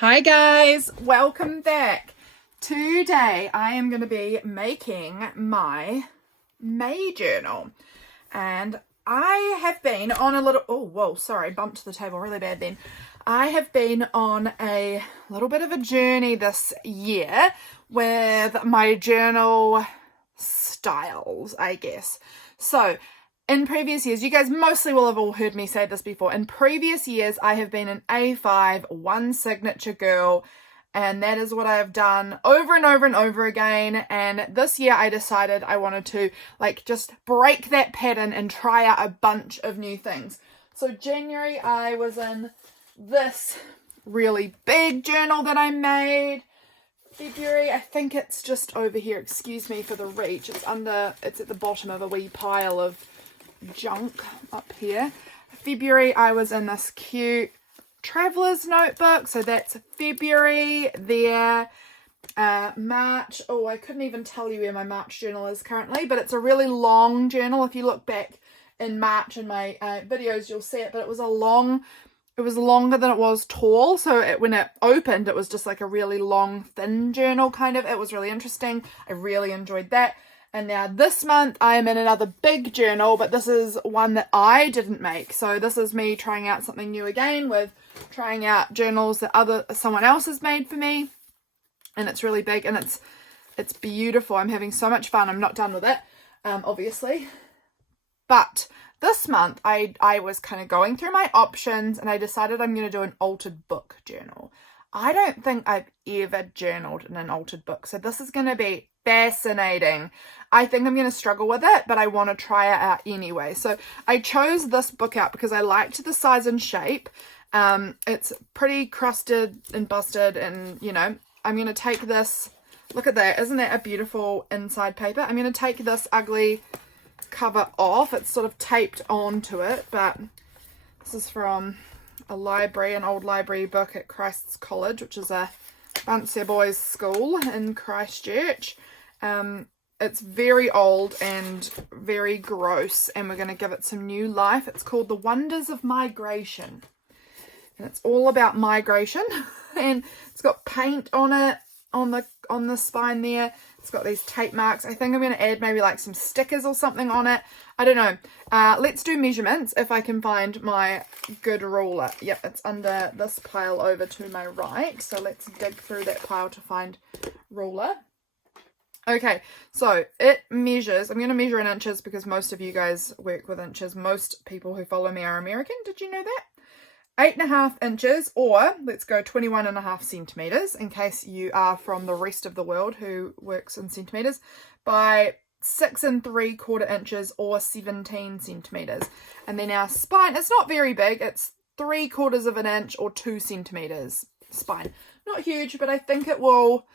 Hi guys, welcome back. Today I am going to be making my May journal, and I have been on a little, oh whoa, sorry, bumped the table really bad then. I have been on a little bit of a journey this year with my journal styles, I guess. So in previous years, you guys mostly will have all heard me say this before. In previous years, I have been an A5 one signature girl, and that is what I have done over and over and over again. And this year I decided I wanted to just break that pattern and try out a bunch of new things. So January I was in this really big journal that I made. February, I think it's just over here, excuse me for the reach, it's at the bottom of a wee pile of junk up here. February I was in this cute traveler's notebook, so that's February there. March, oh, I couldn't even tell you where my March journal is currently, but it's a really long journal. If you look back in March in my videos, you'll see it, but it was longer than it was tall, so when it opened it was just like a really long thin journal kind of. It was really interesting. I really enjoyed that. And now this month I am in another big journal, but this is one that I didn't make. So this is me trying out something new again, with trying out journals that someone else has made for me. And it's really big and it's beautiful. I'm having so much fun. I'm not done with it, obviously. But this month I was kind of going through my options and I decided I'm going to do an altered book journal. I don't think I've ever journaled in an altered book, so this is going to be fascinating. I think I'm going to struggle with it, but I want to try it out anyway. So I chose this book out because I liked the size and shape. It's pretty crusted and busted, and I'm going to take this, look at that, isn't that a beautiful inside paper? I'm going to take this ugly cover off. It's sort of taped onto it, but this is from an old library book at Christ's College, which is a Buncer boys school in Christchurch. It's very old and very gross, and we're going to give it some new life. It's called The Wonders of Migration, and it's all about migration. And it's got paint on it, on the spine there. It's got these tape marks. I think I'm going to add maybe some stickers or something on it. I don't know. Let's do measurements if I can find my good ruler. Yep, it's under this pile over to my right. So let's dig through that pile to find ruler. Okay, so it measures, I'm going to measure in inches because most of you guys work with inches. Most people who follow me are American. Did you know that? 8.5 inches, or let's go 21.5 centimeters in case you are from the rest of the world who works in centimeters, by 6 3/4 inches or 17 centimeters. And then our spine, it's not very big, it's 3/4 of an inch or 2 centimeters spine. Not huge, but I think it will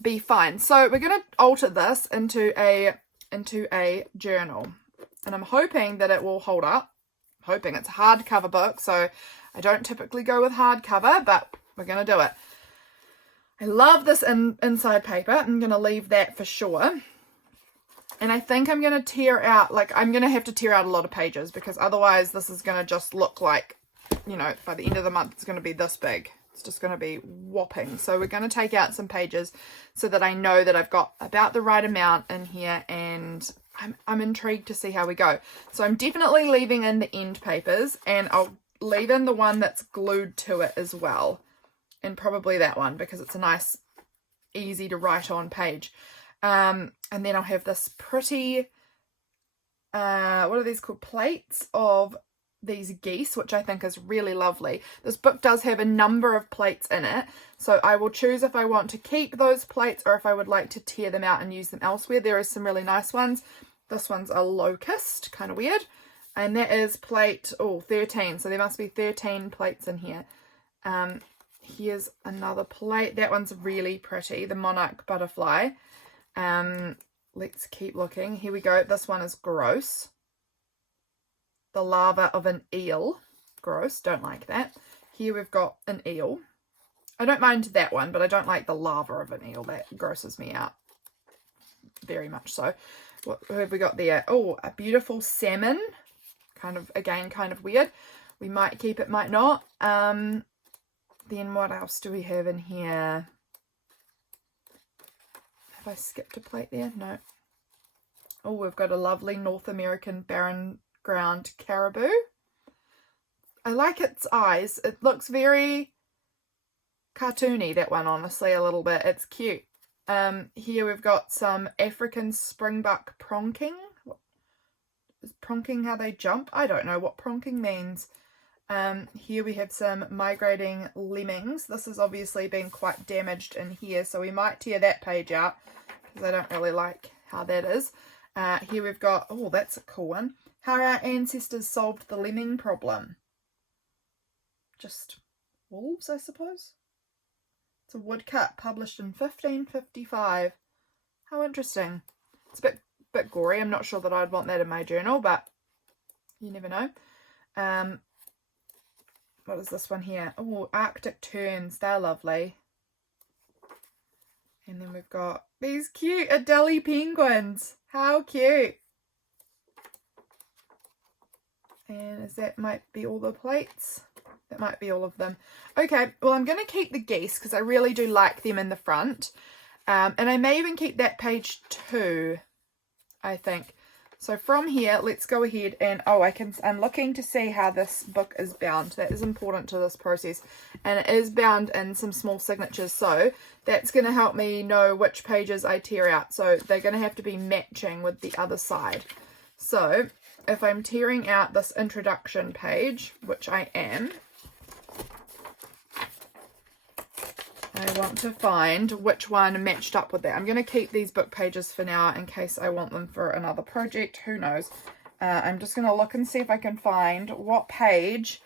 be fine. So we're going to alter this into a journal, and I'm hoping that it will hold up. Hoping. It's a hardcover book, so I don't typically go with hardcover, but we're going to do it. I love this inside paper. I'm going to leave that for sure. And I think I'm going to tear out, I'm going to have to tear out a lot of pages, because otherwise this is going to just look like, by the end of the month it's going to be this big. It's just going to be whopping. So we're going to take out some pages so that I know that I've got about the right amount in here, and I'm intrigued to see how we go. So I'm definitely leaving in the end papers, and I'll leave in the one that's glued to it as well, and probably that one because it's a nice, easy to write on page. And then I'll have this pretty, what are these called? Plates of these geese, which I think is really lovely. This book does have a number of plates in it, so I will choose if I want to keep those plates or if I would like to tear them out and use them elsewhere. There are some really nice ones. This one's a locust, kind of weird, and that is plate 13, so there must be 13 plates in here. Here's another plate. That one's really pretty, the monarch butterfly. Let's keep looking. Here we go. This one is gross. The larva of an eel. Gross, don't like that. Here we've got an eel. I don't mind that one, but I don't like the larva of an eel. That grosses me out very much so. What have we got there? Oh, a beautiful salmon. Kind of, again, kind of weird. We might keep it, might not. Then what else do we have in here? Have I skipped a plate there? No. Oh, we've got a lovely North American barren ground caribou. I like its eyes. It looks very cartoony, that one, honestly, a little bit. It's cute. Here we've got some African springbuck pronking. Is pronking how they jump? I don't know what pronking means. Here we have some migrating lemmings. This has obviously been quite damaged in here, so we might tear that page out because I don't really like how that is. Here we've got, oh, that's a cool one. How our ancestors solved the lemming problem. Just wolves, I suppose. It's a woodcut published in 1555. How interesting. It's a bit gory. I'm not sure that I'd want that in my journal, but you never know. What is this one here? Oh, Arctic terns. They're lovely. And then we've got these cute Adelien penguins. How cute. And that might be all the plates. That might be all of them. Okay, well, I'm going to keep the geese because I really do like them in the front. And I may even keep that page too, I think. So from here, let's go ahead and, I'm looking to see how this book is bound. That is important to this process. And it is bound in some small signatures. So that's going to help me know which pages I tear out. So they're going to have to be matching with the other side. So if I'm tearing out this introduction page, which I am, I want to find which one matched up with that. I'm going to keep these book pages for now in case I want them for another project. Who knows? I'm just going to look and see if I can find what page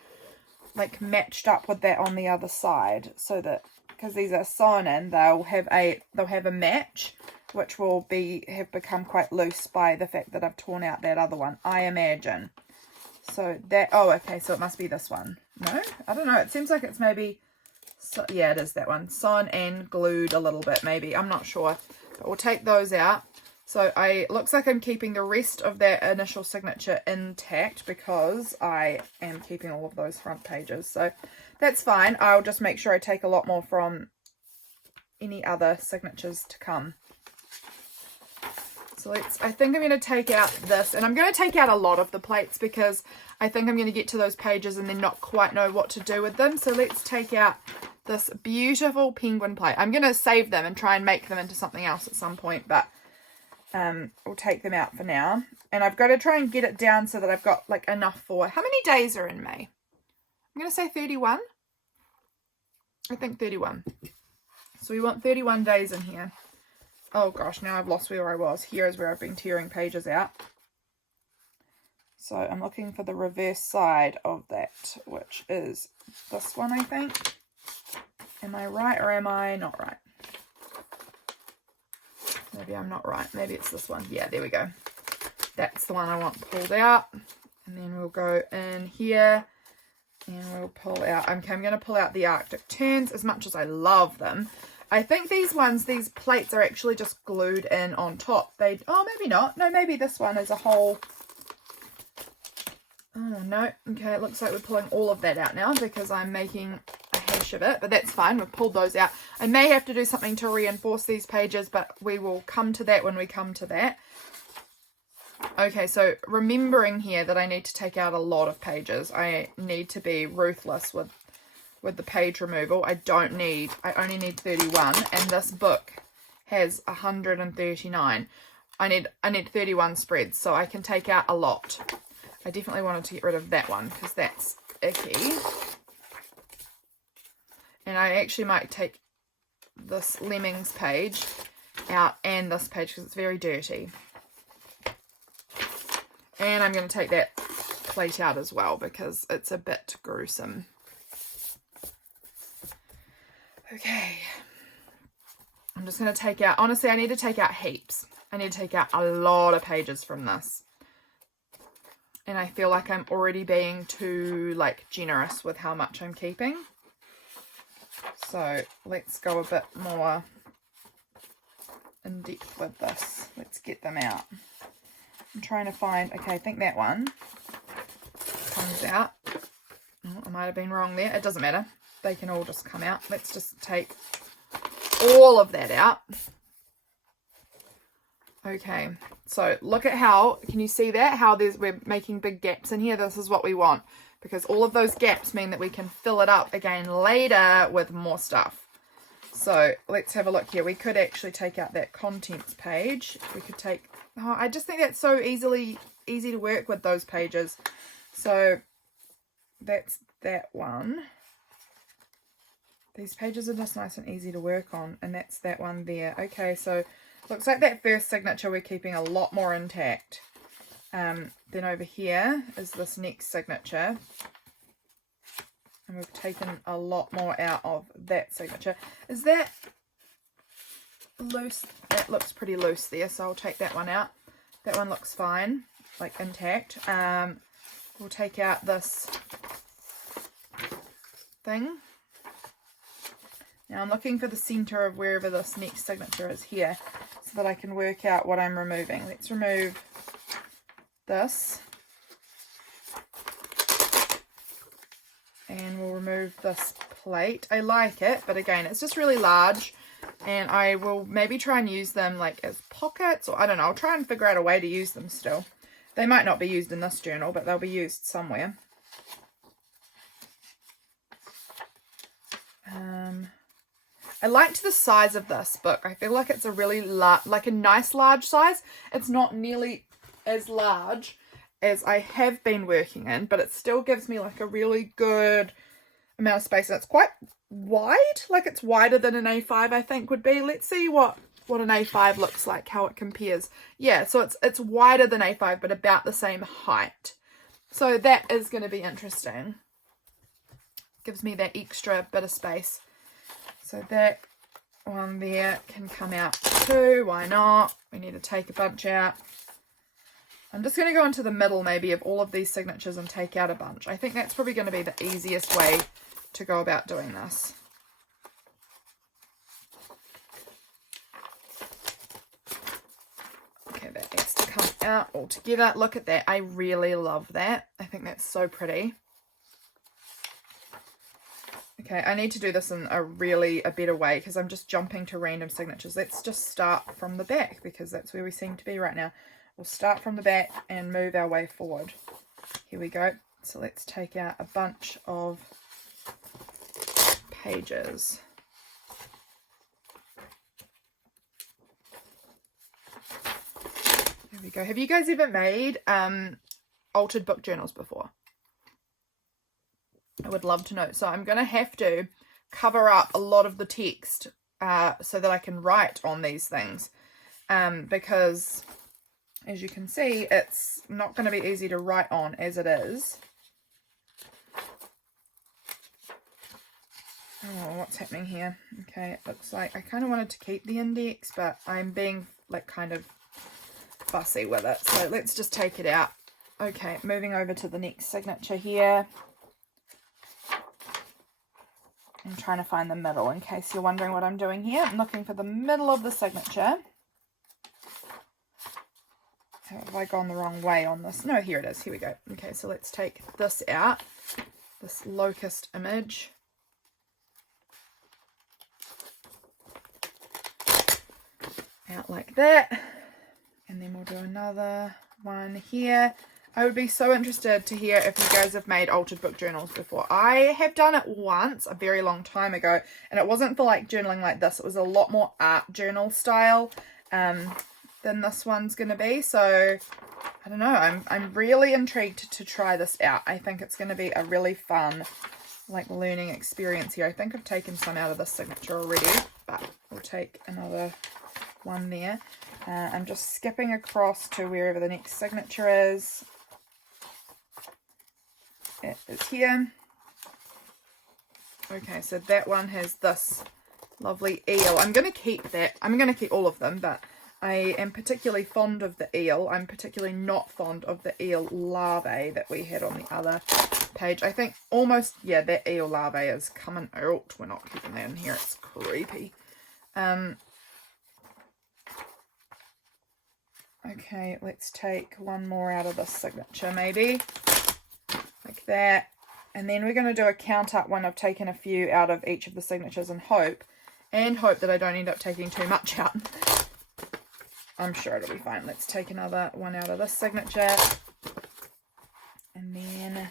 like matched up with that on the other side, so that because these are sewn in, they'll have a match, which will have become quite loose by the fact that I've torn out that other one, I imagine. So that, oh, okay, so it must be this one. No, I don't know. It seems like it's maybe. So, yeah, it is that one. Sewn and glued a little bit, maybe. I'm not sure. But we'll take those out. So looks like I'm keeping the rest of that initial signature intact because I am keeping all of those front pages. So that's fine. I'll just make sure I take a lot more from any other signatures to come. So I think I'm going to take out this. And I'm going to take out a lot of the plates because I think I'm going to get to those pages and then not quite know what to do with them. So let's take out this beautiful penguin plate. I'm going to save them and try and make them into something else at some point, but we'll take them out for now. And I've got to try and get it down so that I've got like enough for, how many days are in May? I'm going to say 31. I think 31. So we want 31 days in here. Oh gosh, now I've lost where I was. Here is where I've been tearing pages out. So I'm looking for the reverse side of that, which is this one, I think. Am I right or am I not right? Maybe I'm not right. Maybe it's this one. Yeah, there we go. That's the one I want pulled out. And then we'll go in here and we'll pull out. Okay, I'm going to pull out the Arctic terns as much as I love them. I think these plates are actually just glued in on top. Oh, maybe not. No, maybe this one is a whole. Oh, no. Okay, it looks like we're pulling all of that out now because I'm making a hash of it, but that's fine. We've pulled those out. I may have to do something to reinforce these pages, but we will come to that when we come to that. Okay, so remembering here that I need to take out a lot of pages. I need to be ruthless with the page removal. I only need 31, and this book has 139. I need 31 spreads, so I can take out a lot. I definitely wanted to get rid of that one because that's icky. And I actually might take this lemmings page out and this page because it's very dirty. And I'm going to take that plate out as well because it's a bit gruesome. Okay. I'm just going to take out, honestly, I need to take out heaps. I need to take out a lot of pages from this. And I feel like I'm already being too, generous with how much I'm keeping. So let's go a bit more in depth with this. Let's get them out. I'm trying to find, okay, I think that one comes out. Oh, I might have been wrong there. It doesn't matter. they can all just come out. Let's just take all of that out. Okay, so look at how, can you see that? How we're making big gaps in here. This is what we want, because all of those gaps mean that we can fill it up again later with more stuff. So let's have a look here. We could actually take out that contents page. We could take, oh, I just think that's so easy to work with those pages. So that's that one. These pages are just nice and easy to work on, and that's that one there. Okay, so looks like that first signature we're keeping a lot more intact. Then over here is this next signature, and we've taken a lot more out of that signature. Is that loose? That looks pretty loose there, so I'll take that one out. That one looks fine, like intact. We'll take out this thing. Now I'm looking for the center of wherever this next signature is here, so that I can work out what I'm removing. Let's remove this. And we'll remove this plate. I like it, but again, it's just really large, and I will maybe try and use them like as pockets, or I don't know, I'll try and figure out a way to use them still. They might not be used in this journal, but they'll be used somewhere. I liked the size of this book. I feel like it's a really like a nice large size. It's not nearly as large as I have been working in, but it still gives me like a really good amount of space. And it's quite wide, like it's wider than an A5 I think would be. Let's see what an A5 looks like, how it compares. Yeah, so it's wider than A5, but about the same height. So that is going to be interesting. Gives me that extra bit of space. So that one there can come out too. Why not? We need to take a bunch out. I'm just going to go into the middle maybe of all of these signatures and take out a bunch. I think that's probably going to be the easiest way to go about doing this. Okay, that needs to come out all together. Look at that. I really love that. I think that's so pretty. Okay, I need to do this in a better way, because I'm just jumping to random signatures. Let's just start from the back, because that's where we seem to be right now. We'll start from the back and move our way forward. Here we go. So let's take out a bunch of pages. There we go. Have you guys ever made altered book journals before? I would love to know. So I'm going to have to cover up a lot of the text so that I can write on these things, because as you can see, it's not going to be easy to write on as it is. Oh, what's happening here? Okay, it looks like I kind of wanted to keep the index, but I'm being like kind of fussy with it. So let's just take it out. Okay, moving over to the next signature here. I'm trying to find the middle, in case you're wondering what I'm doing here. I'm looking for the middle of the signature. Have I gone the wrong way on this? No, here it is. Here we go. Okay, so let's take this out. This locust image. Out like that. And then we'll do another one here. I would be so interested to hear if you guys have made altered book journals before. I have done it once a very long time ago, and it wasn't for like journaling like this. It was a lot more art journal style than this one's going to be. So I don't know. I'm really intrigued to try this out. I think it's going to be a really fun like learning experience here. I think I've taken some out of this signature already, but we'll take another one there. I'm just skipping across to wherever the next signature is. It is here. Okay, so that one has this lovely eel. I'm going to keep that. I'm going to keep all of them, but I am particularly fond of the eel. I'm particularly not fond of the eel larvae that we had on the other page. I think almost, yeah, that eel larvae is coming out. We're not keeping that in here. It's creepy. Okay, let's take one more out of this signature maybe. Like that. And then we're going to do a count up when I've taken a few out of each of the signatures and hope that I don't end up taking too much out. I'm sure it'll be fine. Let's take another one out of this signature. And then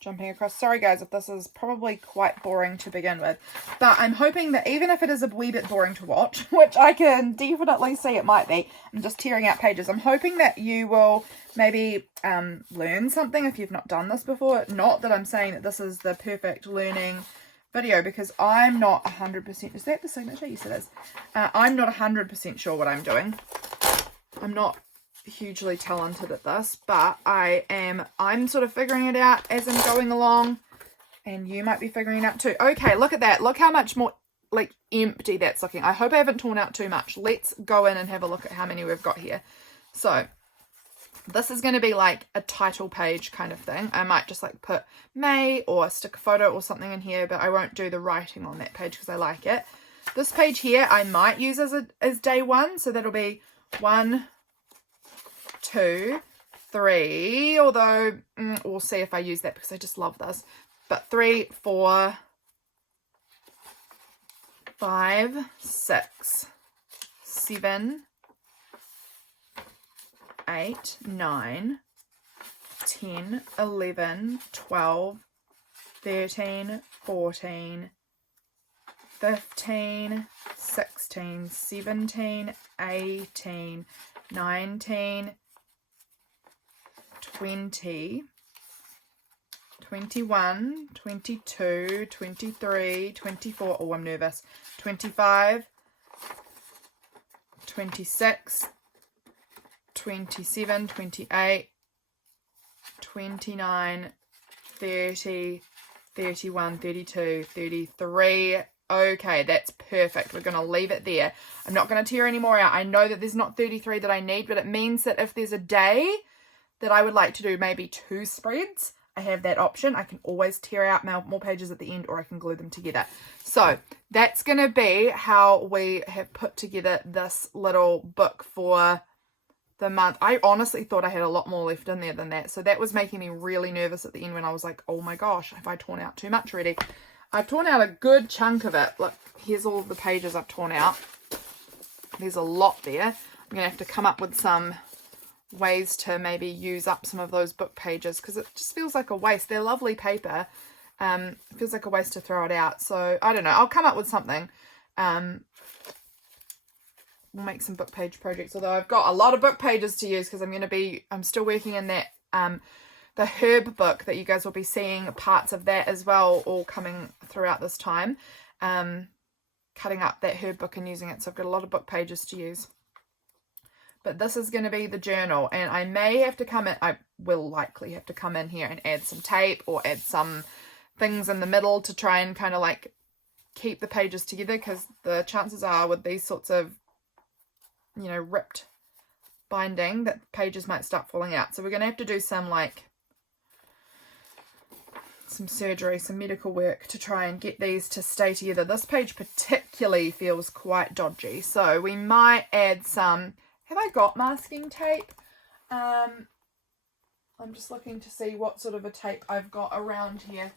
jumping across. Sorry guys if this is probably quite boring to begin with, but I'm hoping that even if it is a wee bit boring to watch, which I can definitely see it might be, I'm just tearing out pages, I'm hoping that you will maybe learn something if you've not done this before. Not that I'm saying that this is the perfect learning video, because I'm not 100%, is that the signature? Yes it is. I'm not 100% sure what I'm doing. I'm not hugely talented at this, but I'm sort of figuring it out as I'm going along, and you might be figuring it out too. Okay, look at that. Look how much more like empty that's looking. I hope I haven't torn out too much. Let's go in and have a look at how many we've got here. So this is going to be like a title page kind of thing. I might just like put May or stick a photo or something in here, but I won't do the writing on that page because I like it. This page here I might use as day one, so that'll be 1, 2, 3, although we'll see if I use that because I just love this, but 3, 4, 5, 6, 7, 8, 9, 10, 11, 12, 13, 14, 15, 16, 17, 18, 19, 20, 21, 22, 23, 24, oh I'm nervous, 25, 26, 27, 28, 29, 30, 31, 32, 33. Okay, that's perfect. We're going to leave it there. I'm not going to tear any more out. I know that there's not 33 that I need, but it means that if there's a day that I would like to do maybe 2 spreads, I have that option. I can always tear out more pages at the end, or I can glue them together. So that's going to be how we have put together this little book for the month. I honestly thought I had a lot more left in there than that. So that was making me really nervous at the end when I was like, oh my gosh, have I torn out too much already? I've torn out a good chunk of it. Look, here's all of the pages I've torn out. There's a lot there. I'm going to have to come up with some ways to maybe use up some of those book pages because it just feels like a waste. They're lovely paper. It feels like a waste to throw it out. So I don't know. I'll come up with something. We'll make some book page projects, although I've got a lot of book pages to use because I'm still working in that the herb book that you guys will be seeing parts of that as well, all coming throughout this time. Cutting up that herb book and using it, so I've got a lot of book pages to use. But this is going to be the journal, and I may have to come in, I will likely have to come in here and add some tape or add some things in the middle to try and kind of like keep the pages together, because the chances are with these sorts of, you know, ripped binding that pages might start falling out. So we're going to have to do some like some surgery, some medical work to try and get these to stay together. This page particularly feels quite dodgy, so we might add some. Have I got masking tape? I'm just looking to see what sort of a tape I've got around here.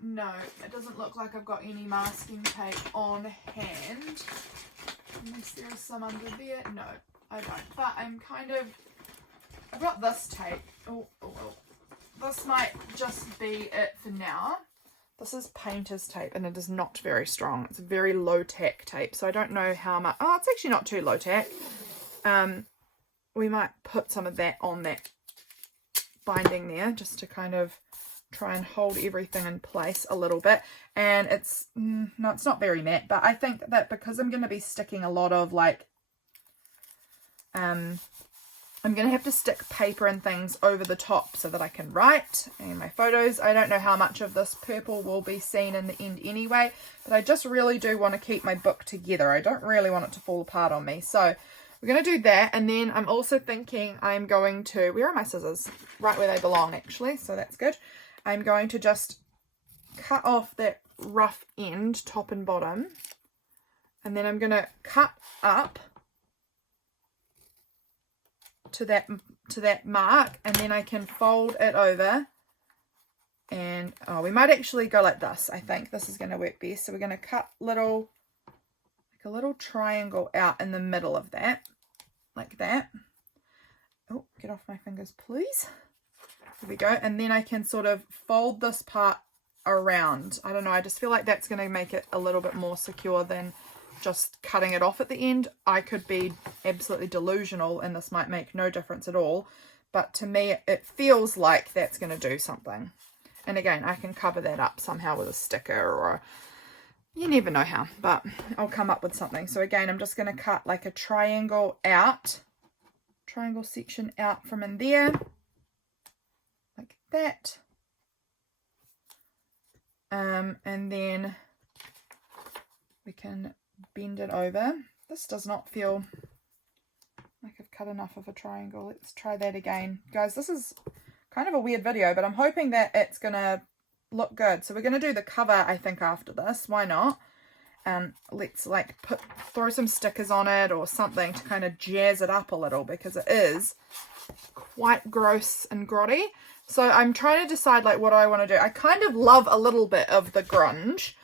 No, it doesn't look like I've got any masking tape on hand. Unless there is some under there. No, I don't. But I've got this tape. Oh. This might just be it for now. This is painter's tape and it is not very strong. It's a very low tack tape, so I don't know how much. Oh, it's actually not too low tack. We might put some of that on that binding there just to kind of try and hold everything in place a little bit. And it's no, it's not very matte, but I think that because I'm going to be sticking a lot of like I'm going to have to stick paper and things over the top so that I can write and my photos. I don't know how much of this purple will be seen in the end anyway, but I just really do want to keep my book together. I don't really want it to fall apart on me. So we're going to do that. And then I'm also thinking I'm going to, where are my scissors? Right where they belong actually. So that's good. I'm going to just cut off that rough end, top and bottom. And then I'm going to cut up to that mark, and then I can fold it over And oh, we might actually go like this. I think this is going to work best. So we're going to cut like a little triangle out in the middle of that, like that. Oh, get off my fingers, please. There we go. And then I can sort of fold this part around. I don't know, I just feel like that's going to make it a little bit more secure than just cutting it off at the end. I could be absolutely delusional and this might make no difference at all, but to me it feels like that's going to do something. And again, I can cover that up somehow with a sticker, or you never know how, but I'll come up with something. So again, I'm just going to cut like a triangle section out from in there, like that. And then we can bend it over. This does not feel like I've cut enough of a triangle. Let's try that again. Guys, this is kind of a weird video, but I'm hoping that it's going to look good. So we're going to do the cover, I think, after this. Why not? Let's like throw some stickers on it or something to kind of jazz it up a little, because it is quite gross and grotty. So I'm trying to decide like what do I want to do. I kind of love a little bit of the grunge,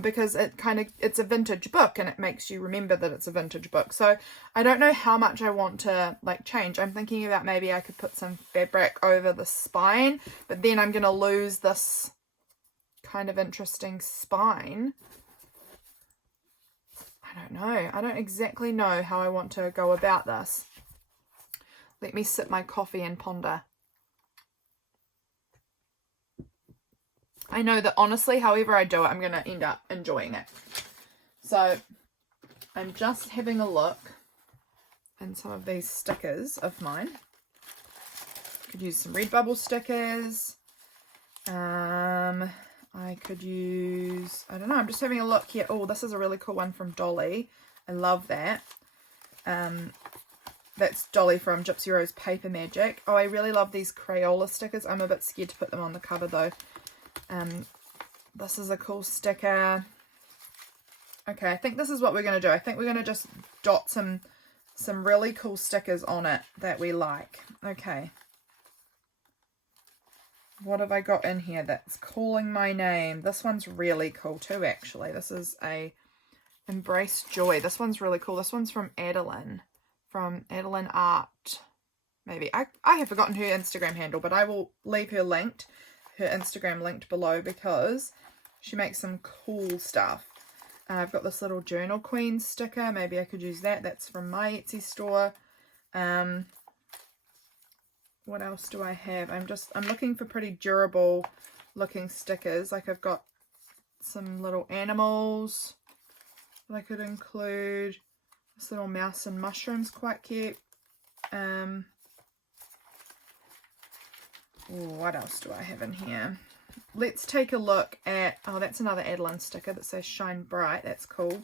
because it's a vintage book and it makes you remember that it's a vintage book. So I don't know how much I want to like change. I'm thinking about maybe I could put some fabric over the spine, but then I'm going to lose this kind of interesting spine. I don't know. I don't exactly know how I want to go about this. Let me sip my coffee and ponder. I know that honestly, however I do it, I'm going to end up enjoying it. So I'm just having a look in some of these stickers of mine. Could use some Redbubble stickers. I could use, I don't know, I'm just having a look here. Oh, this is a really cool one from Dolly. I love that. That's Dolly from Gypsy Rose Paper Magic. Oh, I really love these Crayola stickers. I'm a bit scared to put them on the cover though. This is a cool sticker. Okay, I think this is what we're going to do. I think we're going to just dot some really cool stickers on it that we like. Okay. What have I got in here that's calling my name? This one's really cool too, actually. This is a Embrace Joy. This one's really cool. This one's from Adelien. From Adelien Art. Maybe. I have forgotten her Instagram handle, but I will leave her Instagram linked below, because she makes some cool stuff. I've got this little Journal Queen sticker. Maybe I could use that. That's from my Etsy store. What else do I have? I'm looking for pretty durable looking stickers. Like I've got some little animals that I could include. This little mouse and mushrooms, quite cute. What else do I have in here? Let's take a look at, oh, that's another Adelien sticker that says Shine Bright. That's cool.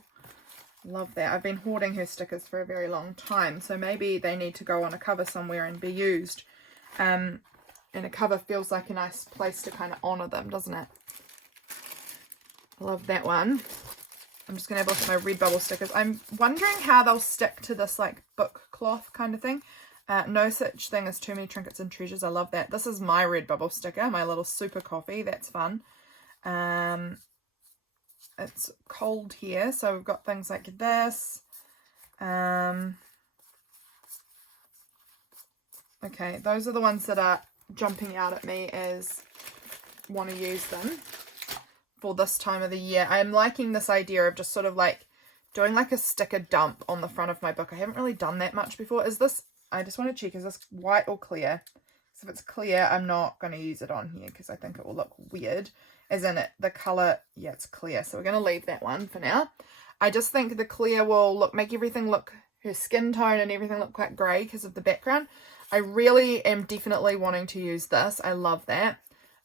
Love that. I've been hoarding her stickers for a very long time, so maybe they need to go on a cover somewhere and be used. And a cover feels like a nice place to kind of honour them, doesn't it? I love that one. I'm just going to have a look at my Redbubble stickers. I'm wondering how they'll stick to this like book cloth kind of thing. No such thing as too many trinkets and treasures. I love that. This is my Redbubble sticker, my little super coffee. That's fun. It's cold here, so we've got things like this. Okay, those are the ones that are jumping out at me as want to use them for this time of the year. I'm liking this idea of just sort of like doing like a sticker dump on the front of my book. I haven't really done that much before. Is this, I just want to check, is this white or clear? So if it's clear, I'm not going to use it on here because I think it will look weird. As in it, the colour, yeah, it's clear. So we're going to leave that one for now. I just think the clear will make everything look, her skin tone and everything look quite grey because of the background. I really am definitely wanting to use this. I love that.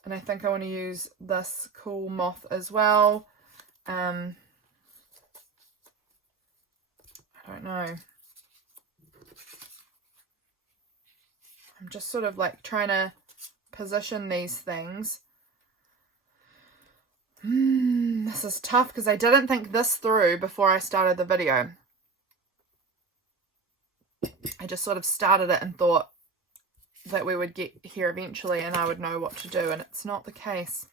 And I think I want to use this cool moth as well. I don't know. I'm just sort of like trying to position these things. This is tough because I didn't think this through before I started the video. I just sort of started it and thought, that we would get here eventually and I would know what to do, and it's not the case.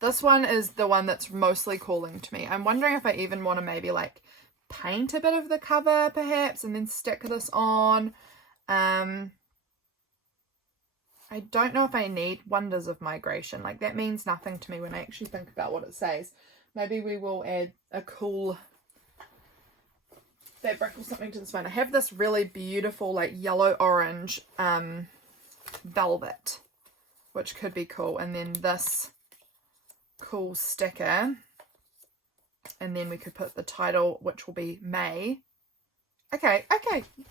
This one is the one that's mostly calling to me. I'm wondering if I even want to maybe like paint a bit of the cover perhaps and then stick this on. I don't know if I need Wonders of Migration. Like, that means nothing to me when I actually think about what it says. Maybe we will add a cool fabric or something to this one. I have this really beautiful like yellow orange velvet, which could be cool, and then this cool sticker, and then we could put the title, which will be May. Okay,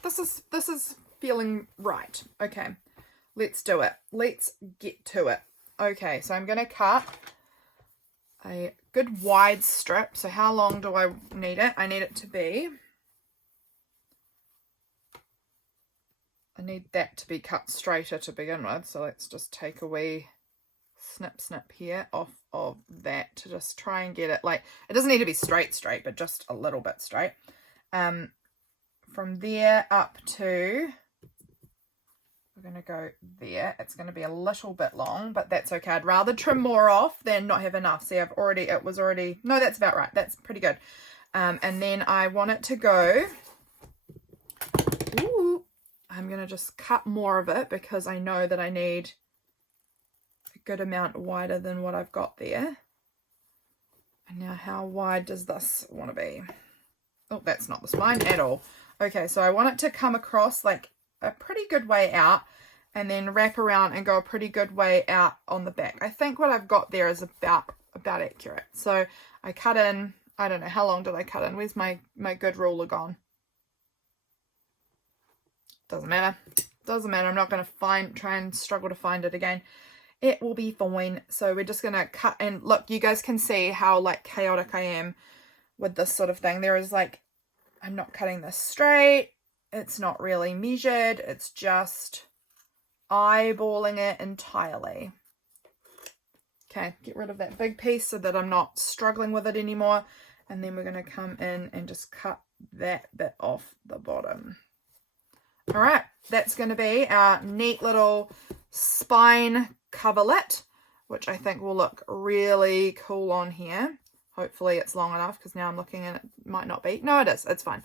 this is feeling right. Okay, let's do it. Let's get to it. Okay, so I'm gonna cut a good wide strip. So how long do I need it? I need it to be, I need that to be cut straighter to begin with. So let's just take a wee snip here off of that to just try and get it, like, it doesn't need to be straight, but just a little bit straight. From there up to, we're going to go there. It's going to be a little bit long, but that's okay. I'd rather trim more off than not have enough. See, no, that's about right. That's pretty good. And then I want it to go, I'm going to just cut more of it because I know that I need a good amount wider than what I've got there. And now how wide does this want to be? Oh, that's not the spine at all. Okay, so I want it to come across like a pretty good way out and then wrap around and go a pretty good way out on the back. I think what I've got there is about accurate. So I cut in, I don't know, how long did I cut in? Where's my good ruler gone? Doesn't matter. I'm not going to try and struggle to find it again. It will be fine. So we're just going to cut, and look, you guys can see how like chaotic I am with this sort of thing. There is like, I'm not cutting this straight. It's not really measured. It's just eyeballing it entirely. Okay, get rid of that big piece so that I'm not struggling with it anymore. And then we're going to come in and just cut that bit off the bottom. All right, that's going to be our neat little spine coverlet, which I think will look really cool on here. Hopefully it's long enough, because now I'm looking and it might not be. No, it is. It's fine.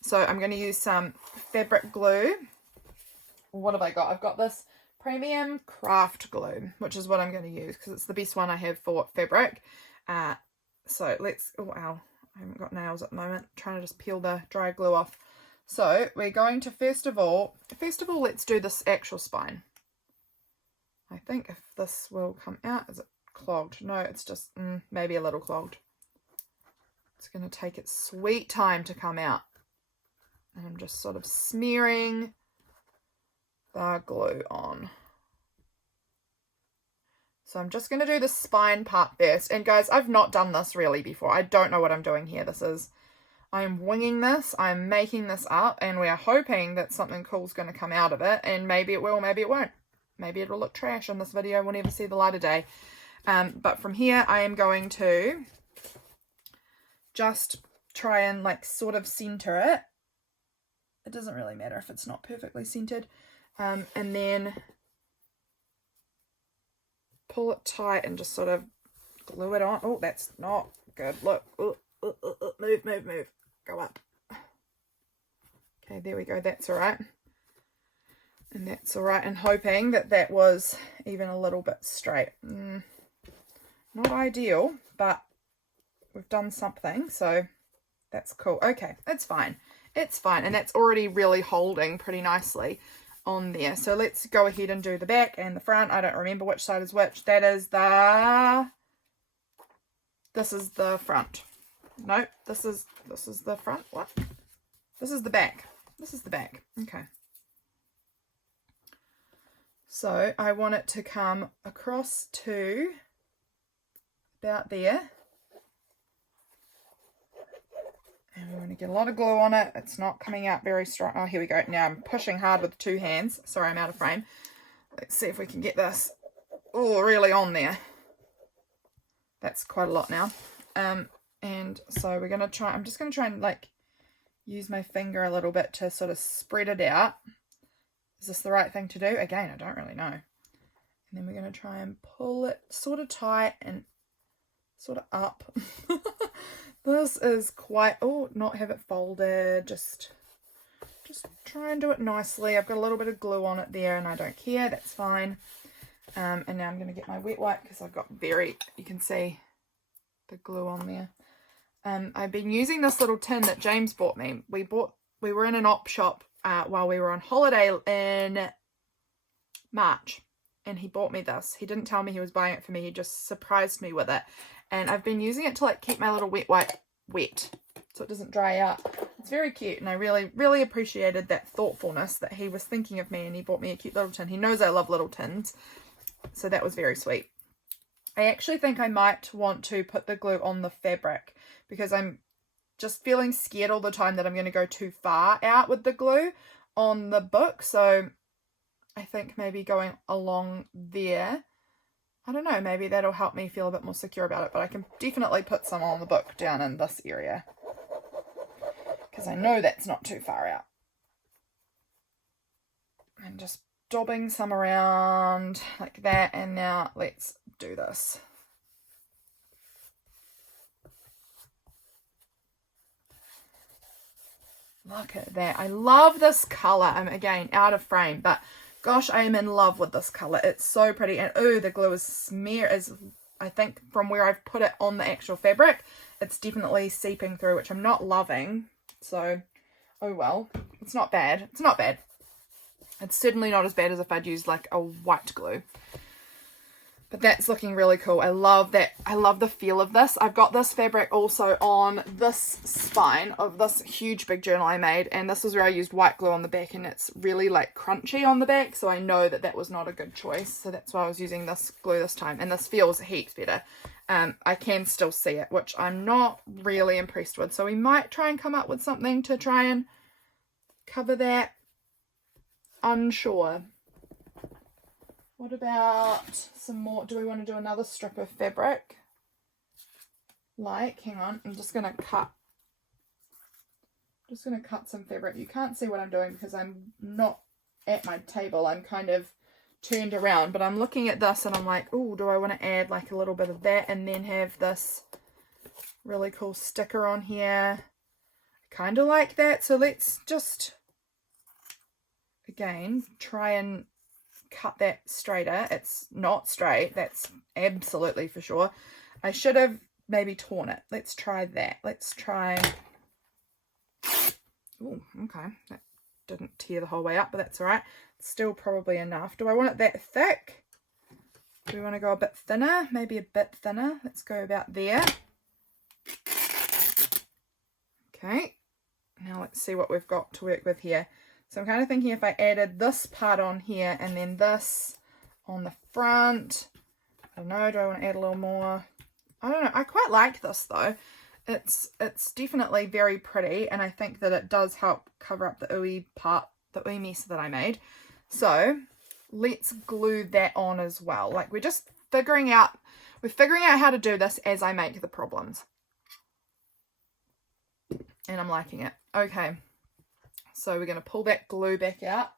So I'm going to use some fabric glue. What have I got? I've got this premium craft glue, which is what I'm going to use because it's the best one I have for fabric. So let's, oh wow, I haven't got nails at the moment. I'm trying to just peel the dry glue off. So we're going to first of all, let's do this actual spine. I think if this will come out, is it clogged? No, it's just maybe a little clogged. It's going to take its sweet time to come out. And I'm just sort of smearing the glue on. So I'm just going to do the spine part first. And guys, I've not done this really before. I don't know what I'm doing here. I'm winging this. I'm making this up. And we are hoping that something cool is going to come out of it. And maybe it will, maybe it won't. Maybe it will look trash and this video will never see the light of day. But from here, I am going to just try and like sort of center it. It doesn't really matter if it's not perfectly centered. And then pull it tight and just sort of glue it on. Oh, that's not good. Look. Move. Go up. Okay, there we go. That's all right. And that's all right. And hoping that that was even a little bit straight. Not ideal, but we've done something. So that's cool. Okay, it's fine. It's fine. And that's already really holding pretty nicely on there. So let's go ahead and do the back and the front. I don't remember which side is which. This is the front. No, this is the front. What? This is the back. This is the back. Okay. So I want it to come across to about there. And we want to get a lot of glue on it. It's not coming out very strong. Oh, here we go. Now I'm pushing hard with 2 hands. Sorry, I'm out of frame. Let's see if we can get this really on there. That's quite a lot now. And so we're going to try, I'm just going to try and like use my finger a little bit to sort of spread it out Is this the right thing to do? Again, I don't really know. And then we're going to try and pull it sort of tight and sort of up. This is quite, oh, not have it folded, just try and do it nicely. I've got a little bit of glue on it there and I don't care, that's fine. And now I'm going to get my wet wipe because I've got you can see the glue on there. I've been using this little tin that James bought me. We were in an op shop while we were on holiday in March, and he bought me this. He didn't tell me he was buying it for me, he just surprised me with it. And I've been using it to like keep my little wet wipe wet so it doesn't dry out. It's very cute, and I really appreciated that thoughtfulness that he was thinking of me, and he bought me a cute little tin. He knows I love little tins, so that was very sweet. I actually think I might want to put the glue on the fabric because I'm just feeling scared all the time that I'm going to go too far out with the glue on the book. So I think maybe going along there, I don't know, maybe that'll help me feel a bit more secure about it. But I can definitely put some on the book down in this area because I know that's not too far out. And just daubing some around like that. And now let's do this. Look at that. I love this color. I'm again out of frame, but gosh, I am in love with this color. It's so pretty. And oh, the glue is I think from where I've put it on the actual fabric, it's definitely seeping through, which I'm not loving. So, oh well, it's not bad. It's not bad. It's certainly not as bad as if I'd used like a white glue. But that's looking really cool. I love that. I love the feel of this. I've got this fabric also on this spine of this huge big journal I made. And this is where I used white glue on the back. And it's really like crunchy on the back. So I know that that was not a good choice. So that's why I was using this glue this time. And this feels heaps better. I can still see it, which I'm not really impressed with. So we might try and come up with something to try and cover that. Unsure. What about some more? Do we want to do another strip of fabric? Like, hang on, I'm just going to cut some fabric. You can't see what I'm doing because I'm not at my table. I'm kind of turned around, but I'm looking at this and I'm like, oh, do I want to add like a little bit of that and then have this really cool sticker on here? I kind of like that. So let's just, again, try and cut that straighter. It's not straight, that's absolutely for sure. I should have maybe torn it. Let's try that. Let's try. Oh, okay, that didn't tear the whole way up, but that's all right. It's still probably enough. Do I want it that thick? Do we want to go a bit thinner? Maybe a bit thinner. Let's go about there. Okay, now let's see what we've got to work with here. So I'm kind of thinking if I added this part on here and then this on the front. I don't know, do I want to add a little more? I don't know. I quite like this though. It's definitely very pretty, and I think that it does help cover up the ooey part, the ooey mess that I made. So let's glue that on as well. Like we're figuring out how to do this as I make the problems. And I'm liking it. Okay. So we're going to pull that glue back out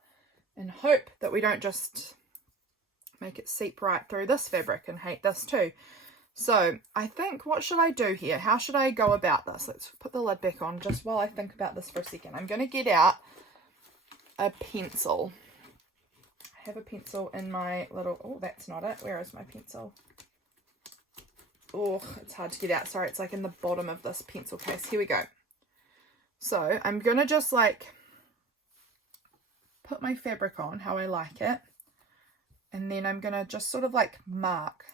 and hope that we don't just make it seep right through this fabric and hate this too. So I think, what should I do here? How should I go about this? Let's put the lid back on just while I think about this for a second. I'm going to get out a pencil. I have a pencil in my little, oh, that's not it. Where is my pencil? Oh, it's hard to get out. Sorry, it's like in the bottom of this pencil case. Here we go. So I'm going to just like put my fabric on how I like it, and then I'm going to just sort of like mark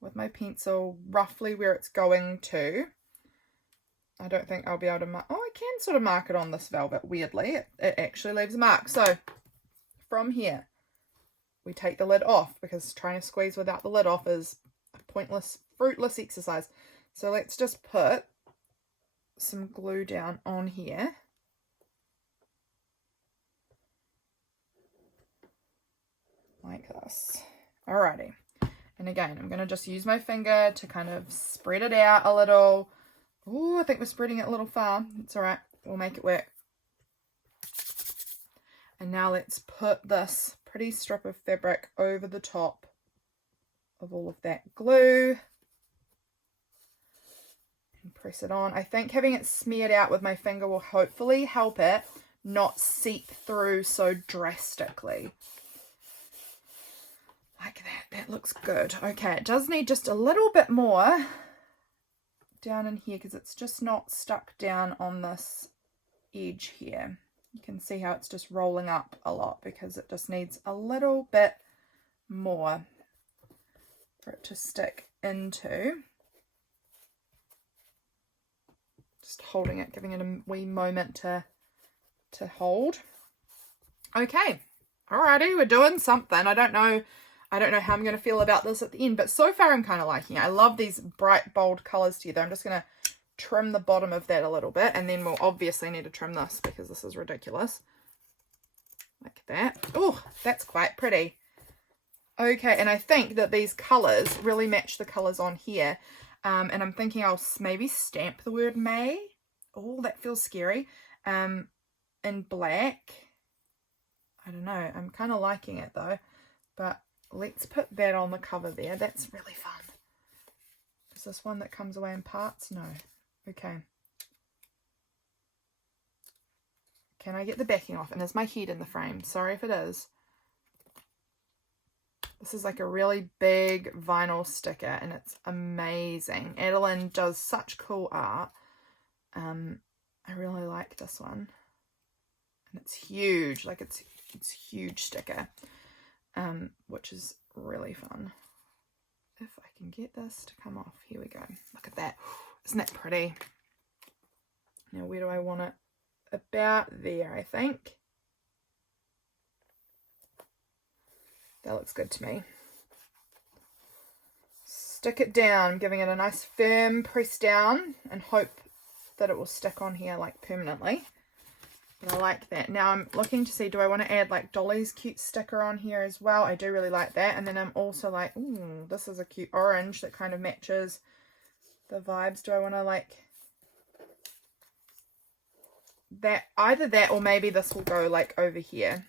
with my pencil roughly where it's going to. I don't think I'll be able to mark. Oh, I can sort of mark it on this velvet. Weirdly, it actually leaves a mark. So from here we take the lid off, because trying to squeeze without the lid off is a pointless, fruitless exercise. So let's just put some glue down on here. Like this. Alrighty. And again, I'm going to just use my finger to kind of spread it out a little. Oh, I think we're spreading it a little far. It's alright. We'll make it work. And now let's put this pretty strip of fabric over the top of all of that glue and press it on. I think having it smeared out with my finger will hopefully help it not seep through so drastically. Like that. That looks good. Okay, it does need just a little bit more down in here because it's just not stuck down on this edge here. You can see how it's just rolling up a lot because it just needs a little bit more for it to stick into. Just holding it, giving it a wee moment to hold. Okay, alrighty, we're doing something. I don't know how I'm going to feel about this at the end, but so far I'm kind of liking it. I love these bright, bold colours together. I'm just going to trim the bottom of that a little bit, and then we'll obviously need to trim this because this is ridiculous. Like that. Oh, that's quite pretty. Okay, and I think that these colours really match the colours on here. And I'm thinking I'll maybe stamp the word May. Oh, that feels scary. In black. I don't know. I'm kind of liking it though. But let's put that on the cover there. That's really fun. Is this one that comes away in parts? No. Okay. Can I get the backing off? And is my head in the frame? Sorry if it is. This is like a really big vinyl sticker and it's amazing. Adelien does such cool art. I really like this one. And it's huge. Like it's huge sticker. Which is really fun. If I can get this to come off. Here we go. Look at that. Isn't that pretty? Now where do I want it? About there, I think. That looks good to me. Stick it down, giving it a nice firm press down and hope that it will stick on here like permanently. But I like that. Now I'm looking to see, do I want to add like Dolly's cute sticker on here as well? I do really like that. And then I'm also like, ooh, this is a cute orange that kind of matches the vibes. Do I want to like that? Either that or maybe this will go like over here.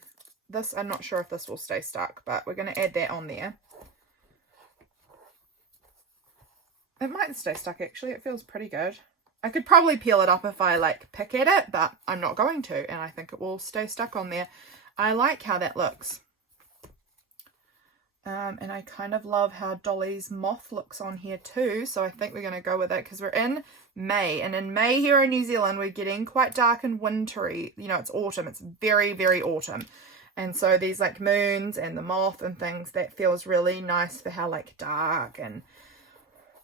This, I'm not sure if this will stay stuck, but we're going to add that on there. It might stay stuck actually. It feels pretty good. I could probably peel it up if I like pick at it, but I'm not going to, and I think it will stay stuck on there. I like how that looks. And I kind of love how Dolly's moth looks on here too, so I think we're going to go with it because we're in May, and in May here in New Zealand we're getting quite dark and wintry. You know, it's autumn. It's very, very autumn. And so these like moons and the moth and things, that feels really nice for how like dark and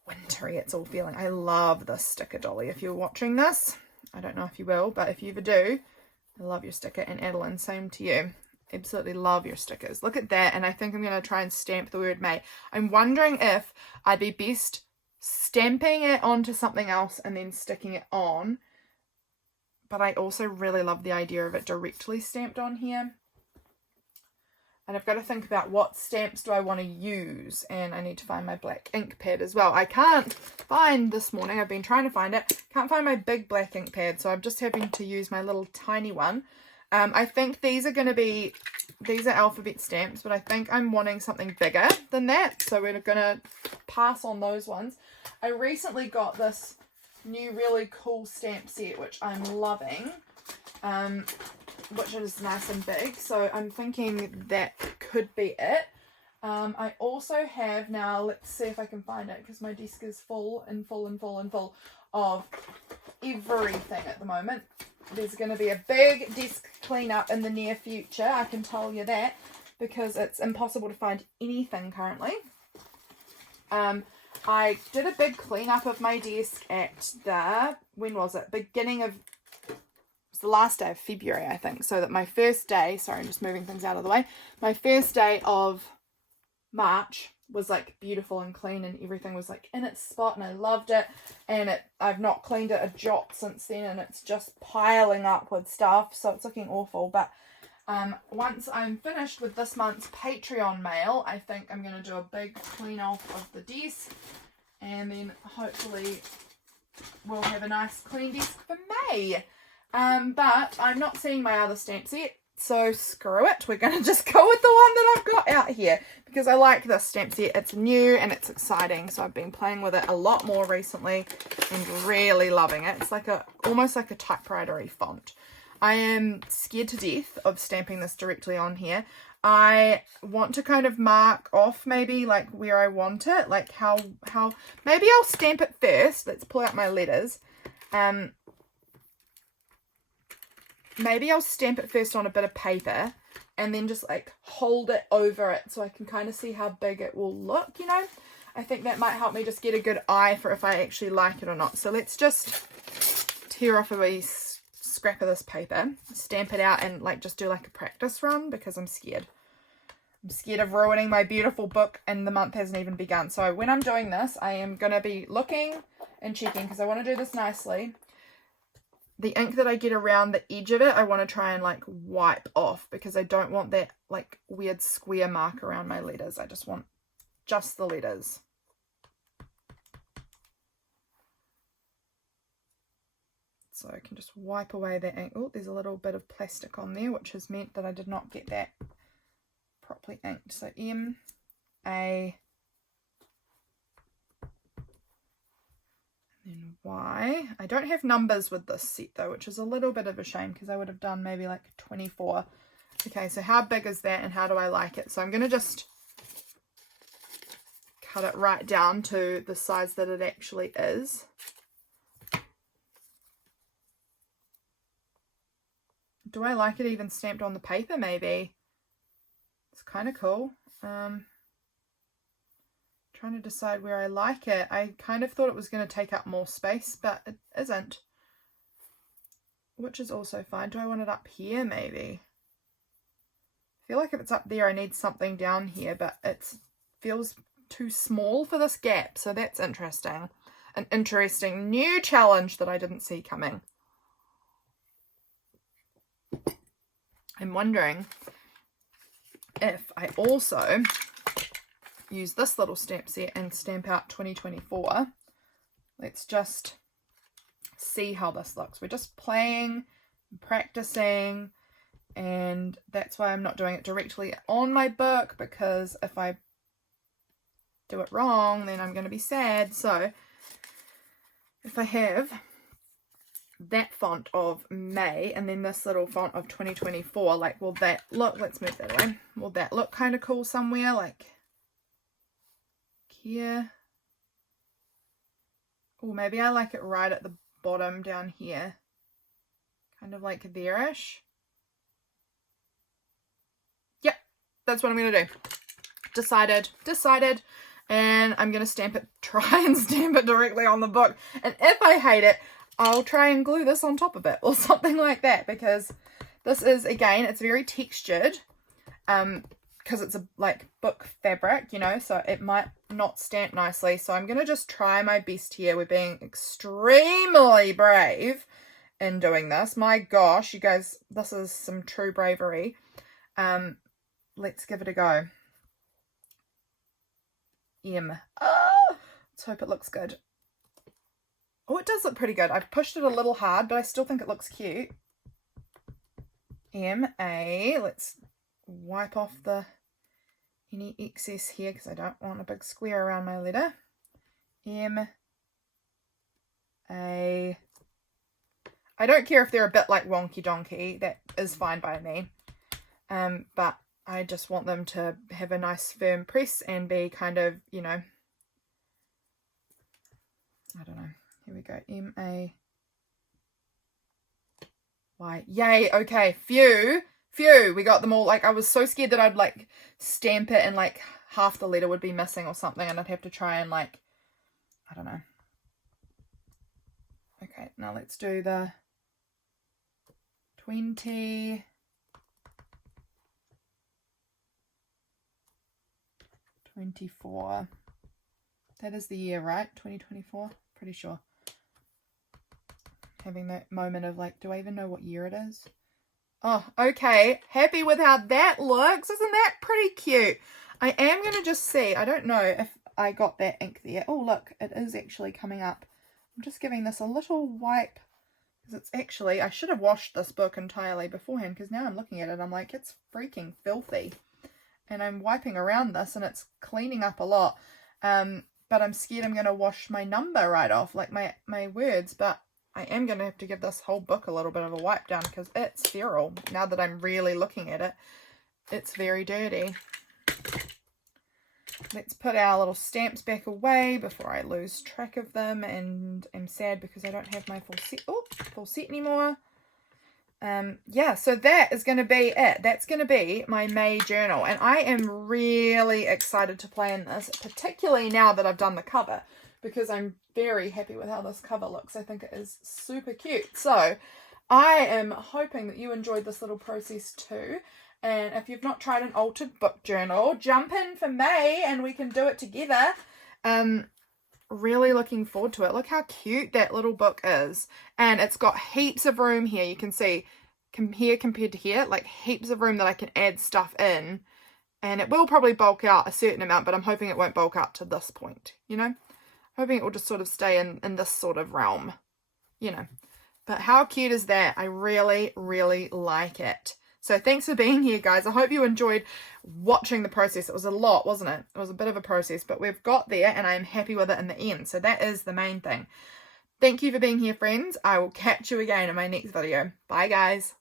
wintry it's all feeling. I love this sticker, Dolly. If you're watching this, I don't know if you will, but if you ever do, I love your sticker. And Adelien, same to you. Absolutely love your stickers. Look at that. And I think I'm going to try and stamp the word May. I'm wondering if I'd be best stamping it onto something else and then sticking it on. But I also really love the idea of it directly stamped on here. And I've got to think about what stamps do I want to use. And I need to find my black ink pad as well. I can't find this morning. I've been trying to find it. Can't find my big black ink pad. So I'm just having to use my little tiny one. I think these are going to be, these are alphabet stamps. But I think I'm wanting something bigger than that. So we're going to pass on those ones. I recently got this new really cool stamp set, which I'm loving. Which is nice and big, so I'm thinking that could be it. I also have now, let's see if I can find it, because my desk is full and full and full and full of everything at the moment. There's going to be a big desk cleanup in the near future, I can tell you that, because it's impossible to find anything currently. I did a big cleanup of my desk at the, when was it? Beginning of, the last day of February, I think, so that my first day, sorry, I'm just moving things out of the way, my first day of March was like beautiful and clean and everything was like in its spot and I loved it, and I've not cleaned it a jot since then and it's just piling up with stuff, so it's looking awful. But once I'm finished with this month's Patreon mail, I think I'm going to do a big clean off of the desk, and then hopefully we'll have a nice clean desk for May. But I'm not seeing my other stamp set, So screw it. We're going to just go with the one that I've got out here because I like this stamp set. It's new and it's exciting. So I've been playing with it a lot more recently and really loving it. It's like almost like a typewriter-y font. I am scared to death of stamping this directly on here. I want to kind of mark off maybe like where I want it, like how maybe I'll stamp it first. Let's pull out my letters. Maybe I'll stamp it first on a bit of paper and then just like hold it over it so I can kind of see how big it will look, you know. I think that might help me just get a good eye for if I actually like it or not. So let's just tear off a wee scrap of this paper, stamp it out and like just do like a practice run because I'm scared. I'm scared of ruining my beautiful book and the month hasn't even begun. So when I'm doing this, I am going to be looking and checking because I want to do this nicely. The ink that I get around the edge of it, I want to try and like wipe off because I don't want that like weird square mark around my letters. I just want just the letters. So I can just wipe away that ink. Oh, there's a little bit of plastic on there, which has meant that I did not get that properly inked. So M-A and Y. I don't have numbers with this set though, which is a little bit of a shame because I would have done maybe like 24. Okay, so how big is that and how do I like it? So I'm going to just cut it right down to the size that it actually is. Do I like it even stamped on the paper maybe? It's kind of cool. Trying to decide where I like it. I kind of thought it was going to take up more space, but it isn't. Which is also fine. Do I want it up here maybe? I feel like if it's up there I need something down here, but it feels too small for this gap. So that's interesting. An interesting new challenge that I didn't see coming. I'm wondering if I also use this little stamp set and stamp out 2024. Let's just see how this looks. We're just playing, practicing, and that's why I'm not doing it directly on my book, because if I do it wrong then I'm going to be sad. So if I have that font of May and then this little font of 2024, like will that look, let's move that away, will that look kind of cool somewhere like here? Or maybe I like it right at the bottom down here, kind of like there-ish. Yep, that's what I'm gonna do. Decided, and I'm gonna stamp it, try and stamp it directly on the book, and if I hate it I'll try and glue this on top of it or something like that, because this is, again, it's very textured, because it's a like book fabric, you know, so it might not stamp nicely. So I'm going to just try my best here. We're being extremely brave in doing this. My gosh, you guys, this is some true bravery. Let's give it a go. Let's hope it looks good. Oh, it does look pretty good. I've pushed it a little hard, but I still think it looks cute. M-A. Let's wipe off any excess here because I don't want a big square around my letter. M-A. I don't care if they're a bit like wonky donkey. That is fine by me. But I just want them to have a nice firm press and be kind of, you know, I don't know. Here we go. M-A-Y. Yay. Okay. Phew. We got them all. Like, I was so scared that I'd, like, stamp it and, like, half the letter would be missing or something. And I'd have to try and, like, I don't know. Okay. Now let's do the 20. 24. That is the year, right? 2024? Pretty sure. Having that moment of like, do I even know what year it is? Oh, okay. Happy with how that looks. Isn't that pretty cute? I am going to just see. I don't know if I got that ink there. Oh, look. It is actually coming up. I'm just giving this a little wipe It's actually, I should have washed this book entirely beforehand, because now I'm looking at it, I'm like, it's freaking filthy. And I'm wiping around this and it's cleaning up a lot. But I'm scared I'm going to wash my number right off, like my words. But I am going to have to give this whole book a little bit of a wipe down, because it's feral. Now that I'm really looking at it, it's very dirty. Let's put our little stamps back away before I lose track of them, and I'm sad because I don't have my full set anymore. Yeah, so that is going to be it. That's going to be my May journal, and I am really excited to plan this, particularly now that I've done the cover, because I'm very happy with how this cover looks. I think it is super cute. So I am hoping that you enjoyed this little process too. And if you've not tried an altered book journal, jump in for May and we can do it together. Really looking forward to it. Look how cute that little book is. And it's got heaps of room here. You can see here compared to here, like heaps of room that I can add stuff in. And it will probably bulk out a certain amount, but I'm hoping it won't bulk out to this point, you know. Hoping it will just sort of stay in this sort of realm, you know. But how cute is that? I really, really like it. So thanks for being here, guys. I hope you enjoyed watching the process. It was a lot, wasn't it? It was a bit of a process, but we've got there and I'm happy with it in the end. So that is the main thing. Thank you for being here, friends. I will catch you again in my next video. Bye, guys.